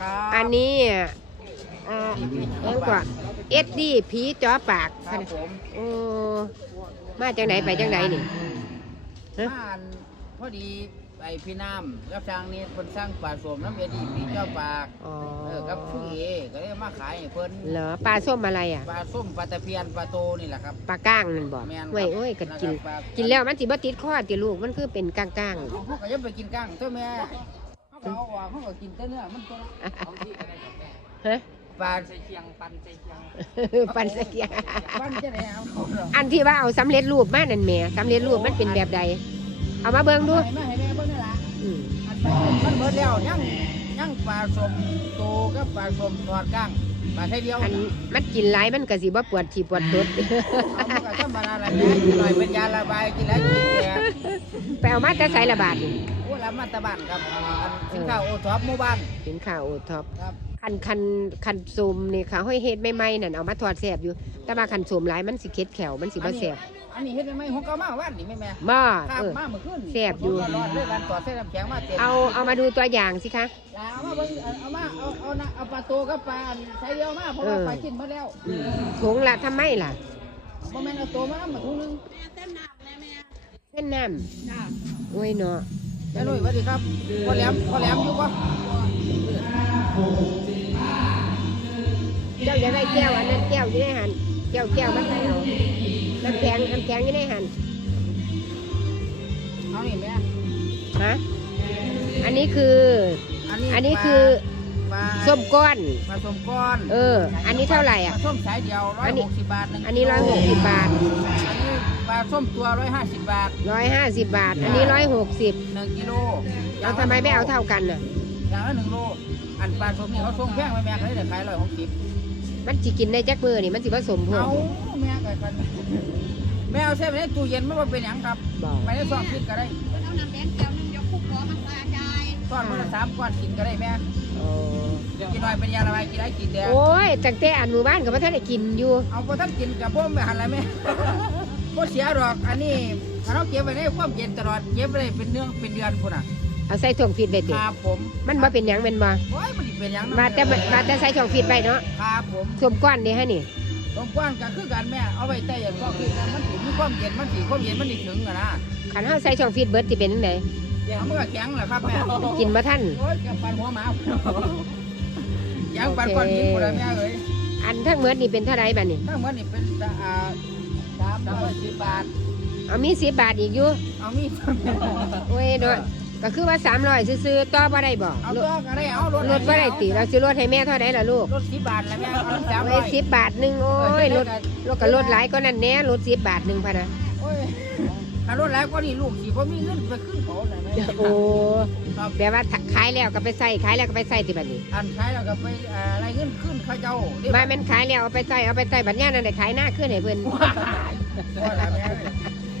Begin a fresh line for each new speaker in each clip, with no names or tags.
ครับ
อันนี้อ่าเอ็งกว่าเอ็ดดี้ผีจ้อปาก
ครับผม
โอ้มาจากไหนไปจากไหนนี่ ฮะ
บ้านพอดีไอพี่น้ำกับช่างนี่คนสร้างป่าสวมน้ำเอดีปีเจ้าปาก
อ๋อ
เออกับผู้เอก็เลยมาขายให้เพิ่น
เหรอปลาส้มอะไรอะ
ปลาส้มปลาตะเพียนปลาโตนี่แหละครับ
ปลาก้างนั่นบอก
แม่นครับ
เว้ยโอ้ยก็กิน
แล้วปลา
กินแล้วมันสิบ่ติดคอติลูกมันคือเป็นก้างก้าง
เอาเขาก็ยังไปกินก้างเจ้าแม่ เขาก็เอาออกเขาก็กินแต่เนื้อมันตัวละ
ๆฮะ
ปลา
ใส่เคียงปันใส่เคียง
ปันสเกีย
บ้านจะไหนเอาเขาเหรอ
อันที่ว่าเอาสำเร็จรูปมานั่นแหม่สำเร็จรูปมันเป็นแบบใด เอามาเบิ่งดู
ให้แม่ให้แม่เบิ่งนี่ล่ะ
อืม
อันไปมันเบิดแล้วยังยังปลาสมโตกับปลาสมทอดก้าง ปลาไทยเดียว
อันมันกินหลายมันก็สิบ่ปวดฉี่ปวดตด
เอามันก็ธรรมดาละแม่กินหน่อยเป็นยาระบายกินแล้วกินแก่
ไปเอามาแต่ใส่ละบาทนี่
โอ้ละมาตะบ้านครับอันสินค้าโอท็อปหมู่บ้าน
เป็นข้าวโอท็อป
ครับ
คันคันคันซุมนี่ค่ะห้อยเฮ็ดใหม่ๆนั่นเอามาทอดแซ่บอยู่ แต่ว่าคันซุมหลายมันสิเค็ดแขวมันสิบ่แซ่บ
อันนี้เฮ็ดได้ไหมของเก่ามาวันนี่แม่แม่
บ่
ข้าม
เออ
มาเมื่อคืน
แซ่บอยู่
ผมก็รอดด้วยกันต่อเส้นน้ำแข็งมาเต็ม
เอาเอามาดูตัวอย่างสิคะ
ลาเอามาเบิ่งเอามาเอาเอานะเอาปลาโตกับปลาอันไทยเดียวมาเพราะว่า
เออ
ปลากินหมดแล้ว
ถุงละทำไมล่ะ
บ่แม่นเอาโตมามาถุงนึง
เส้นน้ำโอ้ยเนาะ
แม่นุ้ยสวัสดีครับพ่อแหลมพ่อแหลมอยู่ปะ
เจ้าจะได้แก้วอันนั้นแก้วอยู่ในหันแก้วแก้วมันใส่เอา น้ำแข็งน้ำแข็งอยู่ในหัน
เอานี่แม่
ฮะอันนี้คือ
อันนี้
อันนี้
ปลา
คือ
ปลา
ส้มก้อน
ปลาส้มก้อน
เออ อันนี้เท่าไหร่อะ
ปลาส้มสายเดียวร้อ
อั
ย
นนี้
หกสิบบาทหนึ่ง
อันนี้ร้อยหกสิบบาท
อันนี้ปลาส้มตัวร้อยห้าสิบบาท
ร้อยห้าสิบบาท อันนี้ร้อยหกสิบ
หนึ่งกิโล
เราทำไมไม่เอาเท่ากันน่ะ
อย่างละหนึ่งโล อันปลาส้มนี่เขาส่งแพงไหมแม่เขาได้ขายร้อยหกสิบ
มันจิกินได้จักมือนี่มันสิผสมพวก
เอา แม่ก็กันแม่เอาเส้นไปในตู้เย็นไม่ว่าเป็นหยังครับ
บอก
ไม่ได้ซ่อนกินก็ได้
เอาน้ำแดงแก้วหนึงเดี๋ยวคลุกล้อมันตาใจาย
ซ่อนมาละสามก้อนกินก็ได้แม่
โอ้
กินหน่อยเป็นยาระบายกินได้กินแดง
โอ้ยตั้งแต่อันหมู่บ้านกับพ่ท่านได้กินอยู่
เอาพอท่านกินกับพวกไม่หันอะไรแม่พอเสียดอกอันนี้ถ้าเราเก็บไว้ในความเย็นตลอดเก็บไว้ได้เป็นเนื่องเป็นเดือนพุ่นอะ
เอาใส่ถ่วงฟีดไปติ
ครับผม
มันบ่เป็นหยังเป็นบ่
โอ้ยมันสิเป็นหยัง
มาแต่มาแต่ใส่ถ่วงฟีดไปเนาะ
ครับผม
สวมก้อนนี่ฮะนี่
ตรงกว้างก็คือกันแม่เอาไว้ใต้อย่างก็คือกันมันสิมีความเย็นมันสิความเย็นมันสิถึงอะนะ
ขันเฮาใส่ถ่วงฟีดเบิดสิเป็นจังได
เดี๋ยวมันก็แข็งแหละครับแม่
กินบ่ทัน
โอ้ยกับปันหัวหมาแข็งปันก้อนหินหมดแล้วแม่เอ้ย
อันทั้งเมดนี่เป็นเท่าไรบัดนี้
ทั้งหมดนี่เป็นอ่าสามร้อยสิบบาท
เอามี10บาทอีกอยู่
เอามีด
โอ้ยเนาะ ก็คือว่า300ซื่อๆต่อบ่ได้บ่
เอาตัวก็ได้เอารถ
ลดบ่ได้ติเราสิลดให้แม่เท่าใดล่ะลูก
รถสิบบาทแล้วแม่เอาสามร้
โอ้
อยย
10บาทหนึงโอ้ยลดลดก็ลดหลายก็นั่นแหน่ลด10บาทหนึงพะนะ
โอ้ยถ้ารถแล้วก็นี่ลูกสิบ่มีเงินไปขึ้นเขาไหนไหม
โอ้
ครับ
แบบว่าขายแล้วก็ไปใส่ขายแล้วก็ไปใส่ติบัดนี้
อันขายแล้วก็ไปเอ่ออะไรเงินขึ้นเขาเจ้าเรียก
ว่าแม่นขายแล้วเอาไปใส่เอาไปใส่บัดเนี้ยนั่นได้ขายหน้าขึ้นให้เพิ่น
ว่าอะไรแม่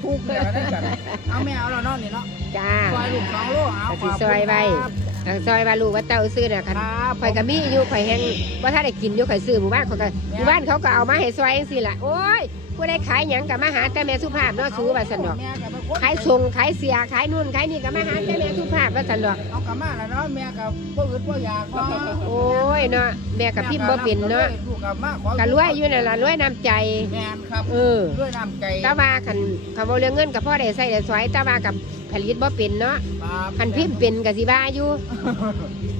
ถูกเลยได้กันเอาแม่เอาแล้วเนาะนี่เนาะ
จ้า
ซอยลูกสองโลเอา
ก็
ข
สิ
อบ
ซ
คุณ
อยไว้
ครับ
ทางซอยว่าลูกว่าเต้าซื้อน่ะ
ค
คัน
รับ
ข่อยก็มีอยู่ข่อยแฮงว่าถ้าได้กินอยู่ข่อยซื้อหมู่บ้านเขาก็หมู่บ้านเขาก็เอามาให้ซอยจังซี่ล่ะโอ้ย ผู้ใดขายหยังก็มาหาแต่แม่สุภาพเนาะสูว่าซั่นดอก
แม่ก็เป็นคน
ขายส่งขายเสียขายนู่นขายนี่ก็มาหาแต่แม่สุภาพว่าซั่นดอก
เอากลับมาแล้วเนาะแม่กับพ่ออื่นพ่ออยากเนาะ
โอ้ยเนาะแม่กับพิมพ์บ่เป็นเนาะ
ลูกกับมาขอ
ก็รวยอยู่นั่นล่ะรวยน้ำใจ
แม่นครับ
เออ
ด้วยน้ำใจ
แตาว่าคันคำว่าเรื่องเงินกับพ่อได้ใส่ได้สวยแตาว่ากับผลิตบ่เป็นเนาะ
ครับ
คันพิมพ์เป็นก็สิว่าอยู่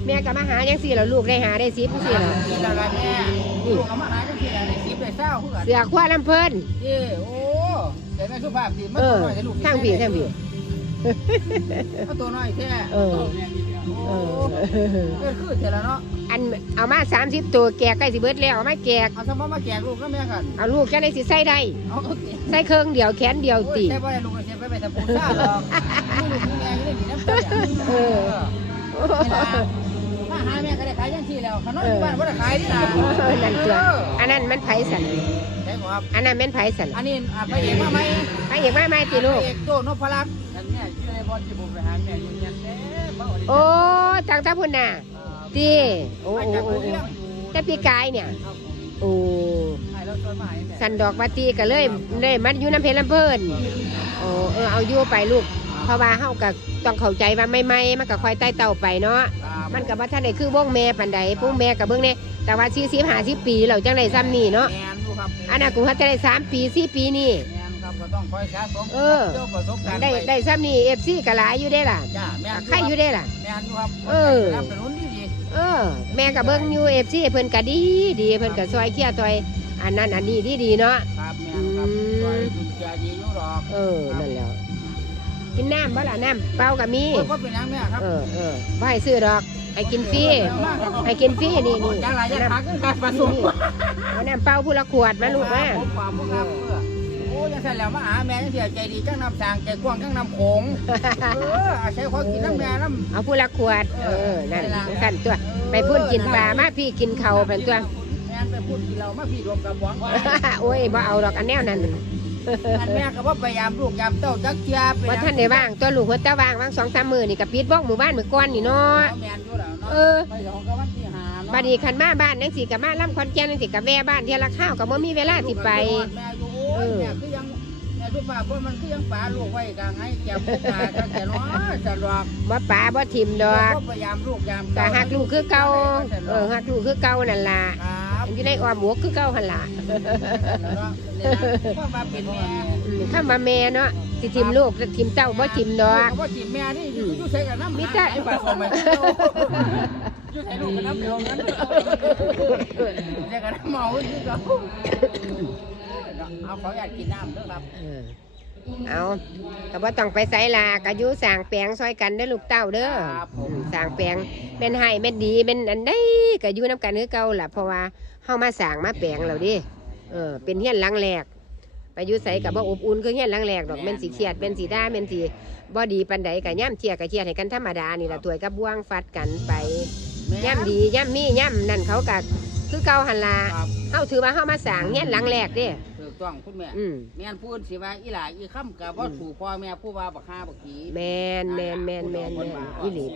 แม่ก็มาหาจังซี่แล้วลูกได้หาได้10จังซี่แล้ว
นี่แหละล่ะแม่ลูกเอามาหาจังซี่แหละได้สิบได้ เศร้าคือกัน
เสือคว้าลำเพิ่น
เอ้โอ้แต่แม่สุภาพดีมัน
เอ
ตัว
อ
น้อยแต่ลูก
ทางผีทางผี
มันตัวน้อยแท้
เออ
โอ้
เออ
เกิดขึ้นเสร็จแล้วเนาะ
อันเอามา30ตัวแกกใกล้สิเบิดแล้วเอามาแกก
เอาสมมติมาแจกลูกก็แม่กัน
เอาลูกจะได้สิใส่ได้
เอาเอา
ใส่เครื่องเดียวแขนเดียว
โอ้ย
ติ
ใช่ป่ะลูกก็เสียไปไปแต่ปูซ่าหรอกนี่ลูกนี่แม่ยังได้ดีน้ำตา
เออ
ถ้าหาแม่ก็ได้ขายยังที่ แล้วขนมอยู่บ้านก็ได้ขายนี่นะ
เออนั่นตัวอันนั้นมันไผสัน
ใช่ครับ
อันนั้นแม่นไผสัน
อันนี้อะไปเอกมาไหม
ไปอีกมาไหมติลูก
ไปเอกโตนพลักษ์
ฉันเนี่ยชื่อในบอลที่ผมไปหาแม่ยืนยันแน่บ้าดิ
โอ้จังตาพุ่นน่ะติโอ้
มา
โอ้
จาก
โอ้
เมือง
แต่ปีกายเนี่ย
ครับผม
โอ้
ใช่แล้วต้นไม้แม่
สันดอกบาตีก็เลยเลยมันอยู่น้ำเพลลำเพิ่นโอ้เออเอาอยู่ไปลูก เพราะว่าเฮาก็ต้องเข้าใจว่าไม่ไม่ๆมันก็ค่อยไต่เต่าไปเนาะ
ครับ
มันก็บ่ทันได้คือวงแม่ปานใดวงแม่ก็เบิ่งแน่แต่ว่า40 50ปีแล้วจังได้ซ้ำนี่เนาะ
แมนอยู่ครับ
อันนั้นกูว่าจะได้3ปี4ปีนี่
แมนครับก็ต้องคอยสะสม
เออ
เจ้าประสบการณ์
ได้
ป
ได้ซ้ำนี่ FC ก็หลายอยู่เด้ล่ะ
จ้าแมน
ใครอยู่เด้ล่ะ
แมนอยู่ครับ
เออ
รับเป็นรุ่นที่ดี
เออ แม่ก็เบิ่งอยู่ FC เพิ่นก็ดีดีเพิ่นก็ซอยเคลียร์ซอย อันนั้นอันนี้ดีดีๆเนาะ
ครับแมนครับ
อืม
คอยดูแลดีอยู่หรอก
เออนั่นแหล้ว กินน้ำบ่ล่ะน้ำเปล่าก็มี
โอ้ยก็เป็นอยังแม่ครับ
เออเออบ่ให้ซื้อดอกให้กินฟรีให้กินฟรีนี่นี่
อย่างไรอย่างพักการผสม
เอาน้ำเปล่าผู้ละขวดมาลูกมา
ผมฝากพวกครับเพื่อโอ้ยยังใส่แล้วมาหาแม่ยังเสียใจดีจังน้ำสางใจกว้างจังน้ำโขงเอออาศัยขอกินน้ำแม่น้ำ
เอาผู้ละขวด เออนั่นสั่นตัว ไปพูดกินปลามาพี่กินเขาวเป็นตัว
แม่นไปพูดกินเรามาพี่รวมกับหวัง
โอ้ยบ่เอาดอกอันแนวนั้น
อันแม่ก็ว่าพยายามลูกยามเต้าจักเจียไป
ว่าท่านได้ว่างตัวลูกหัวตาว่างว่างสองสามมือนี่กับปิดบ้องหมู่บ้านหมู่ก้อนนี่เนาะ
แม่นอยู่แล้วเนาะ
เออ
ไปของกับวันที่หาเนาะ
บัดนี้คันมาบ้านจังสิกับมาล่ำคอนแก่นจังสิกับแว่บ้านเที่ยละข้าวก็บ่มีเวลาสิไป
แม่อยู่โอ้ยแม่คือยังแม่ทุกป่าเพราะมันคือยังป่าลูกไว้กลางให้แก้วผู้ป่าจังแต่เนาะจะรอก
บ่ป๋าบ่ทิมดอก
พยายามลูกยาม
ก็หักลูกคือเก่าเออหักลูกคือเก่านั่นล่ะ
ครับ
อยู่ในอ้อมหัวคือเก่าหั่นล่ะ
พ่อมาเป็นแม่
ถ้ามาแม่เนาะสิทิมลูกทิมเต้าบ่ทิมดอก
พ่อจิมแม่นี่อยู่ใส่กับน้ำ
มีแต่
อยู่ใส่ลูกกับน้ำเดียวนั้นใส่กับน้ำเมาที่เขาเอาขออยากกินน้ำเด้วยครับ
เออเอาก็บ่ต้องไปไสลาก็อยู่สร้างแปลงซอยกันเด้อลูกเต้าเด้อ
ครับผ
อื
ม
มสร้างแปลงแม่นให้แม่นดีแม่นอันใดก็อยู่นํกันคือเก่าล่ะเพราะว่าเฮามาสร้างมาแปลงแล้วดิเออเป็นเฮียนหลังแรกไปอยู่ไสก็บ่อบอุ่นคือเฮียนหลังแรกดอกแม่นสิเครียดแม่นสิด่าแม่นสิบ่ดีปานใดก็ย่ำเชียร์ก็เครียดให้กันธรรมดานี่ล่ะถวยกับบ่วงฟัดกันไป ย่ำดีย่ำมีย่ำนั่นเขาก็คือเก่าหั่นล่ะ
ครับ
เฮาถือว่าเฮามาสร้างเฮียนหลังแรกเด้
ถูก ต้องคุณแม่
อืม
แม่นพูดสิว่าอีหลาอีค่ำกับว่าถูกพ่อแม่ผู้ว่าบักฮาบักขี
แมนแมนแมนแมนแมนอีหลี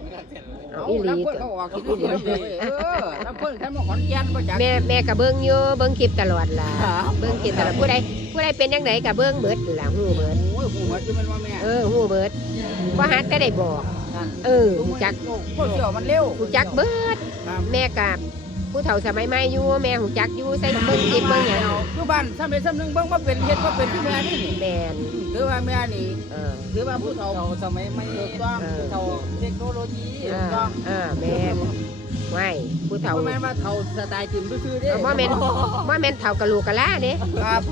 เอา
เอา
อีหลี
น้ำเพิ่นเขาออกกินที่เดียวเลยเออน้ำเพิ่นท่านมาขอนแก่นมาจาก
แม่แม่กับเบิ้งอยู่เบิ้งคลิปตลอดล่ะ
ครับ
เบิ้งคลิปตลอดผู้ใดผู้ใดเป็นยังไงกับเบิ้งเบิดล่ะฮู้เบิด
โอ้ยหัวจะเป็นว่าแม่
เออฮู้เบิดบ่ฮัดก็ได้บอก
นั่น
เออฮู้จัก
โคตรเกี่ยวมันเร็ว
ฮู้จักเบิด
ครับ
แม่กับ ผู้เฒ่าสมัยใหม่อยู่แม่ฮู้จักอยู่ใส่เบิ้งคลิปเบิ้งหยัง
อยู่บ้านซ้ำเป็นซ้ำหนึ่งเบิ่งว่าเป็นเฮ็ดว่าเป็นที่แม่นี่นี่
แมน
ถือว่าแม่นี่
เออ
ถือว่าผู้เฒ่า
เราสมัยไม่
ถูกต้อง
เออ
เราเทคโนโลยี
อ่าอ่าแมนไว้ผู้เฒ่า
เพราะแม่นว่าเฒ่าสไตล์จิมซื่อๆเด้
บ่แม่นบ่แม่นเฒ่ากะโหลกกะลาเด้
ครับ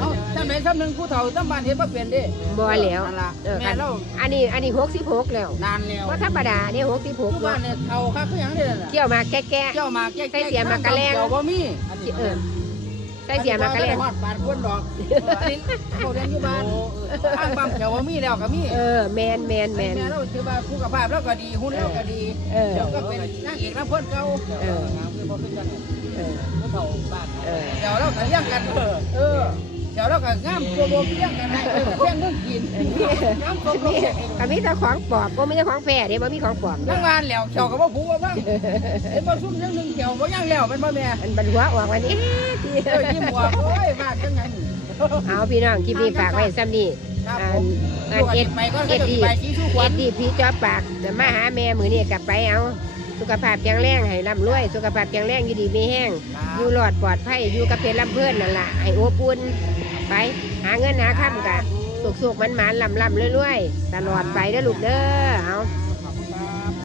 เอาซ้ำเป็นซ้ำหนึ่งผู้เฒ่าซ้ำบ้านเฮ็ดว่าเป็นเด้
บ่แล้ว
นั่นล่ะ
เออ
แม่เรา
อันนี้อันนี้66แล้ว
นานแล้ว
ว่าธรรมดาเนี่ย
ทุก
66
บ้า
เนาะ
นเนี่ยเฒ่าคักคือหยังเด้ล่ะ
เกี่ยวมาแก่
เจ้าหมากแก่
ใส่เสียมากระแลง
เจ้าบ่มี
อัน
ๆ
นี้
เออใส่เสียมากระแลง
ฮอดปานคนดอกอันนี้เขาเรียนอยู่บ้านข้างบ้านเจ้าบ่มีแล้วก็มี
เออแมนแมนแม
แม่
น
เราถือว่าสุขภาพเราก็ดีหุ่นเราก็ดี
เออ
เดี๋ยวก็เป็นนางเอกรับเพิ่นเก่า
เออ
คือพอขึ้นกัน
เออ
ผู้เฒ่าบ้าน
เออ
เดี๋ยวเราก็เลี้ยงกันเออเดี๋ยวเราก็งามตัวโบเลี้ยงกันให้เออเลี้ยงเรื่องกินงามตัวโบ
นี่ก็มีแต่ของปลอมก็ไมีแต่ของแพร่เด้บ่มีของปลอม
ทั้งงานแล้วเขียวก็บ่ผูกว่าบ้างเห็นบ่ซุ่มยังหนึงเขียวบ่ย่างแล้วเป็นบ่แม่
อันบันหัวออกวันนี้
เออยิ้มหัวโอ้ยมากจังไง
เอาพี่น้องคลิปนี้ฝากไว้ซ้ำนี่
ครับ
อั
ผ
น
ม
อันเอ็ด
ไปก็จะไปชี้ชูข
เอ็
ญ
ดดีพี่จอปากจะมาหาแม่มือนี้กลับไปเอา สุขภาพแข็งแรงให้ร่ำรวย สุขภาพแข็งแรงอยู่ดีมีแห้งอยู่รอดปลอดภัยอยู่กับเพชรลำเพื่อนนั่นล่ะให้อบอุ่นไป หาเงินหาค่ำกะสุกๆมันหมานๆลำๆเรื่อยๆตลอดไปเด้อลูกเด้อเอา
ค